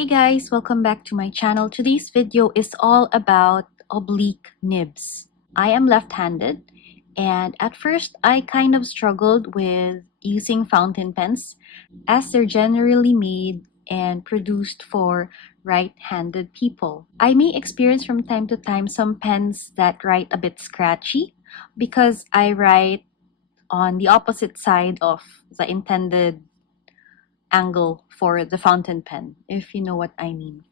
Hey guys, welcome back to my channel. Today's video is all about oblique nibs. I am left-handed, and at first I kind of struggled with using fountain pens as they're generally made and produced for right-handed people. I may experience from time to time some pens that write a bit scratchy because I write on the opposite side of the intended angle for the fountain pen, if you know what I mean.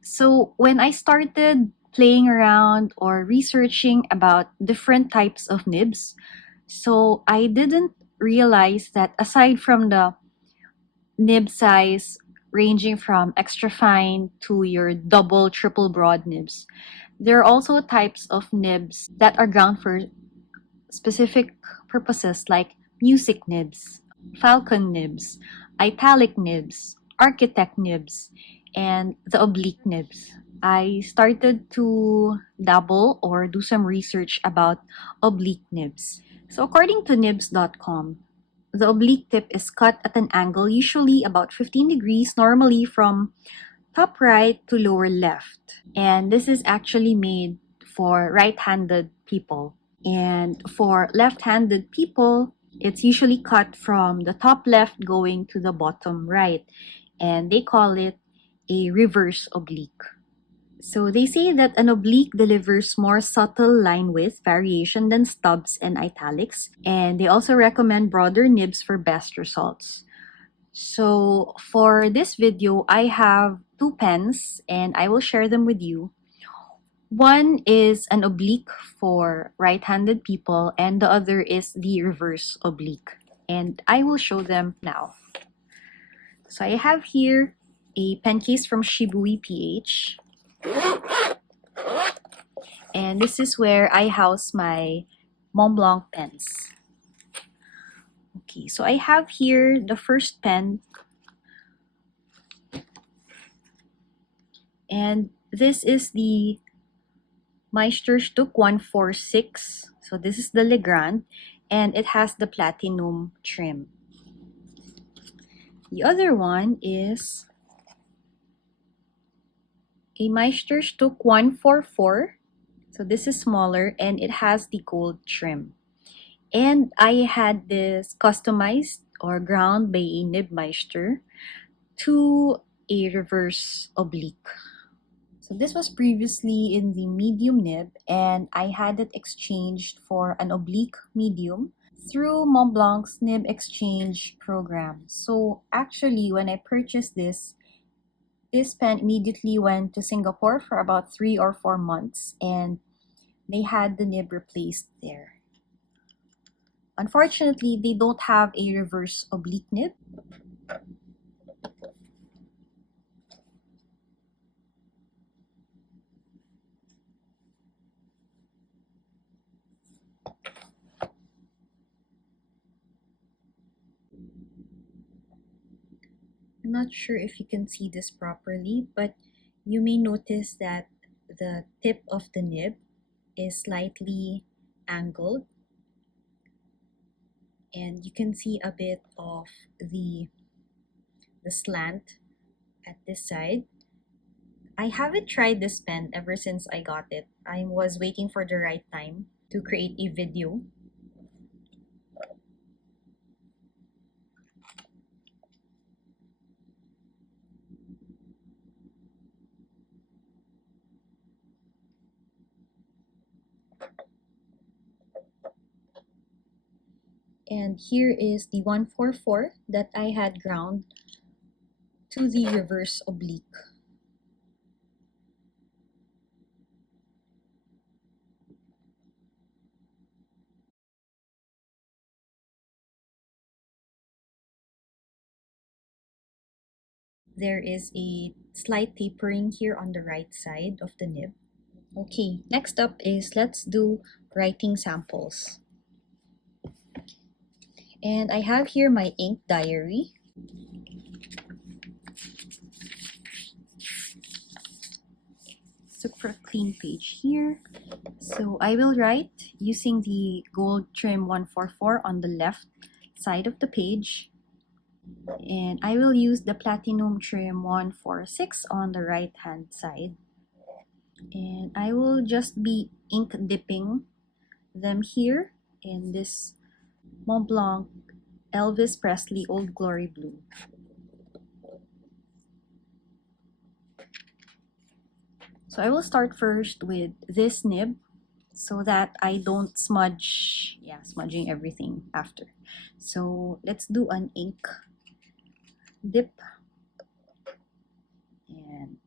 So when I started playing around or researching about different types of nibs, so I didn't realize that aside from the nib size ranging from extra fine to your double, triple broad nibs, there are also types of nibs that are ground for specific purposes like music nibs, falcon nibs, italic nibs, architect nibs, and the oblique nibs. I started to dabble or do some research about oblique nibs. So according to nibs.com, the oblique tip is cut at an angle usually about 15 degrees, normally from top right to lower left. And this is actually made for right-handed people. And for left-handed people, it's usually cut from the top left going to the bottom right. And they call it a reverse oblique. So they say that an oblique delivers more subtle line width variation than stubs and italics. And they also recommend broader nibs for best results. So for this video, I have two pens and I will share them with you. One is an oblique for right-handed people and the other is the reverse oblique. And I will show them now. So I have here a pen case from Shibui PH. And this is where I house my Montblanc pens. Okay, so I have here the first pen. And this is the Meisterstück 146. So this is the Legrand, and it has the platinum trim. The other one is a Meisterstück 144. So this is smaller and it has the gold trim. And I had this customized or ground by a Nibmeister to a reverse oblique. So this was previously in the medium nib and I had it exchanged for an oblique medium through Montblanc's nib exchange program. So actually when I purchased this pen immediately went to Singapore for about 3 or 4 months and they had the nib replaced there. Unfortunately, they don't have a reverse oblique nib. I'm not sure if you can see this properly, but you may notice that the tip of the nib is slightly angled. And you can see a bit of the slant at this side. I haven't tried this pen ever since I got it. I was waiting for the right time to create a video. And here is the 144 that I had ground to the reverse oblique. There is a slight tapering here on the right side of the nib. Okay, next up is let's do writing samples. And I have here my ink diary. Super clean page here. So I will write using the gold trim 144 on the left side of the page. And I will use the Platinum Trim 146 on the right hand side. And I will just be ink dipping them here in this Montblanc Elvis Presley Old Glory Blue. So I will start first with this nib so that I don't smudge, smudging everything after. So let's do an ink dip. And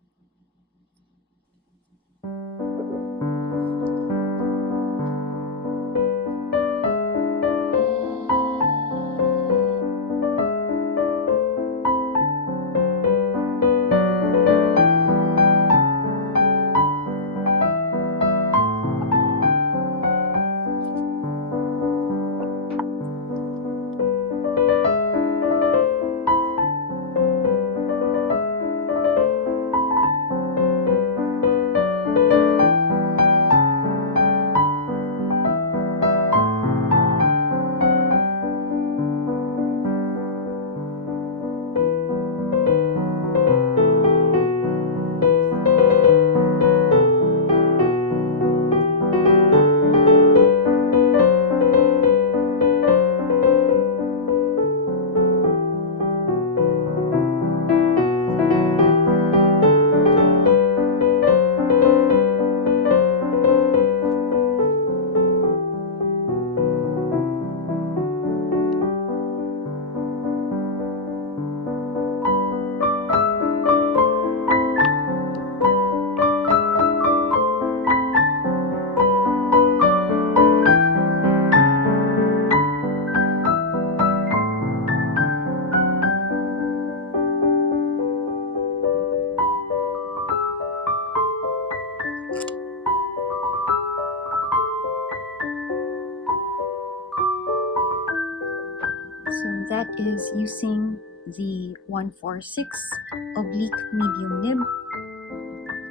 so that is using the 146 oblique medium nib.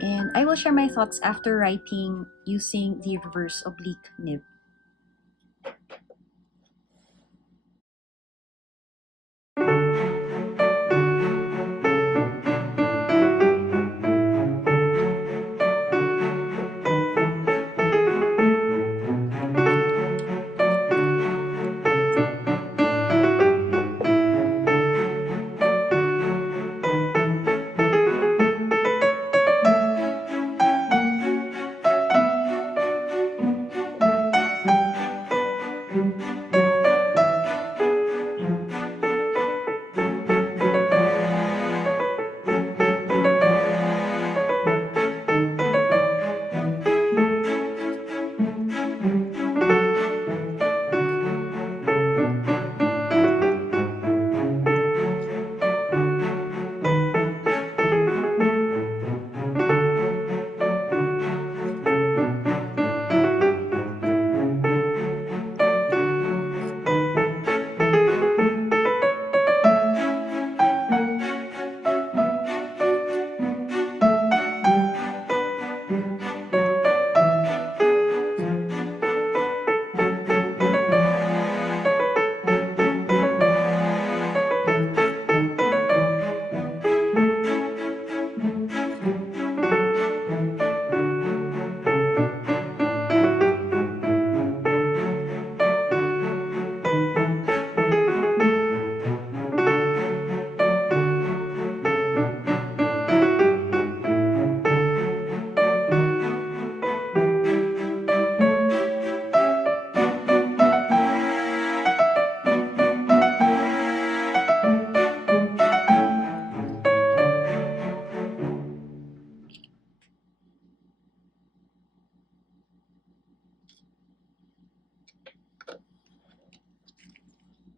And I will share my thoughts after writing using the reverse oblique nib.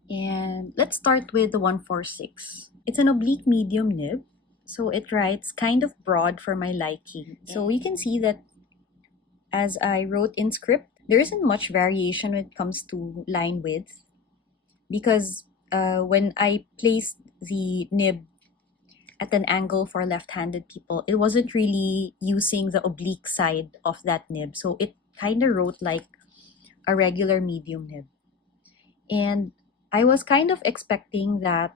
And let's start with the 146. It's an oblique medium nib, so it writes kind of broad for my liking. So you can see that as I wrote in script, there isn't much variation when it comes to line width because when I placed the nib at an angle for left-handed people, it wasn't really using the oblique side of that nib. So it kind of wrote like a regular medium nib. And I was kind of expecting that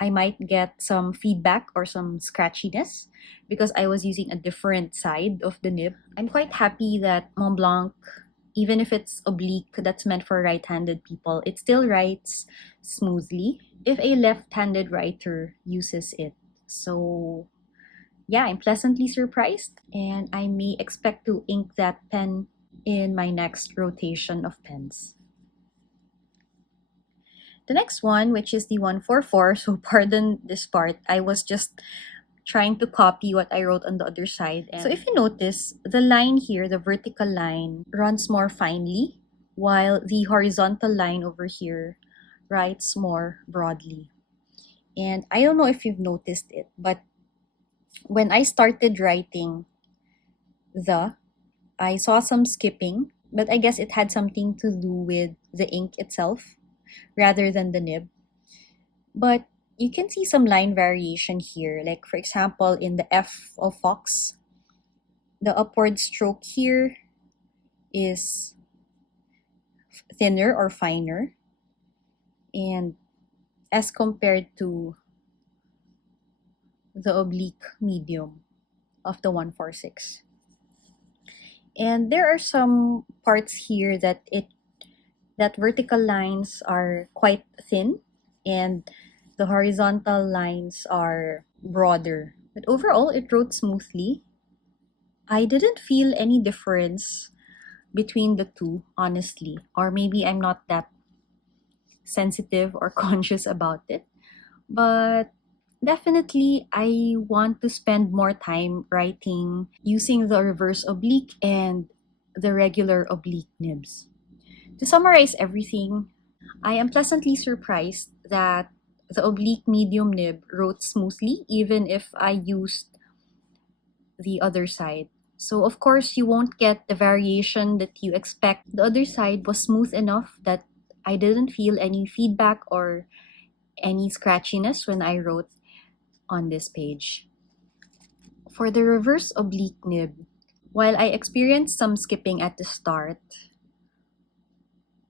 I might get some feedback or some scratchiness because I was using a different side of the nib. I'm quite happy that Montblanc, even if it's oblique, that's meant for right-handed people, it still writes smoothly if a left-handed writer uses it. So yeah, I'm pleasantly surprised, and I may expect to ink that pen in my next rotation of pens. The next one, which is the 144, so pardon this part, I was just trying to copy what I wrote on the other side. And so if you notice, the line here, the vertical line, runs more finely, while the horizontal line over here writes more broadly. And I don't know if you've noticed it, but when I started writing I saw some skipping, but I guess it had something to do with the ink itself rather than the nib. But you can see some line variation here. Like for example, in the F of FAQS, the upward stroke here is thinner or finer, and as compared to the oblique medium of the 146. And there are some parts here that vertical lines are quite thin and the horizontal lines are broader. But overall, it wrote smoothly. I didn't feel any difference between the two, honestly. Or maybe I'm not that sensitive or conscious about it. But definitely, I want to spend more time writing using the reverse oblique and the regular oblique nibs. To summarize everything, I am pleasantly surprised that the oblique medium nib wrote smoothly even if I used the other side. So of course, you won't get the variation that you expect. The other side was smooth enough that I didn't feel any feedback or any scratchiness when I wrote on this page. For the reverse oblique nib, while I experienced some skipping at the start,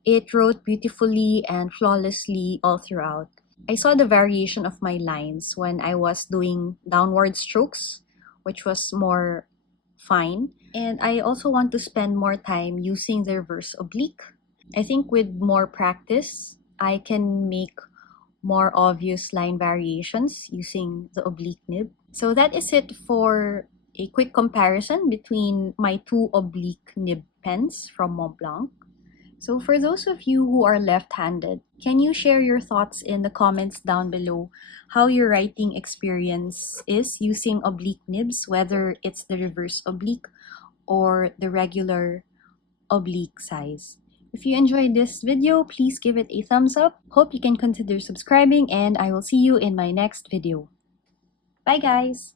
it wrote beautifully and flawlessly all throughout. I saw the variation of my lines when I was doing downward strokes, which was more fine. And I also want to spend more time using the reverse oblique. I think with more practice, I can make more obvious line variations using the oblique nib. So that is it for a quick comparison between my two oblique nib pens from Montblanc. So for those of you who are left-handed, can you share your thoughts in the comments down below how your writing experience is using oblique nibs, whether it's the reverse oblique or the regular oblique size? If you enjoyed this video, please give it a thumbs up. Hope you can consider subscribing, and I will see you in my next video. Bye guys!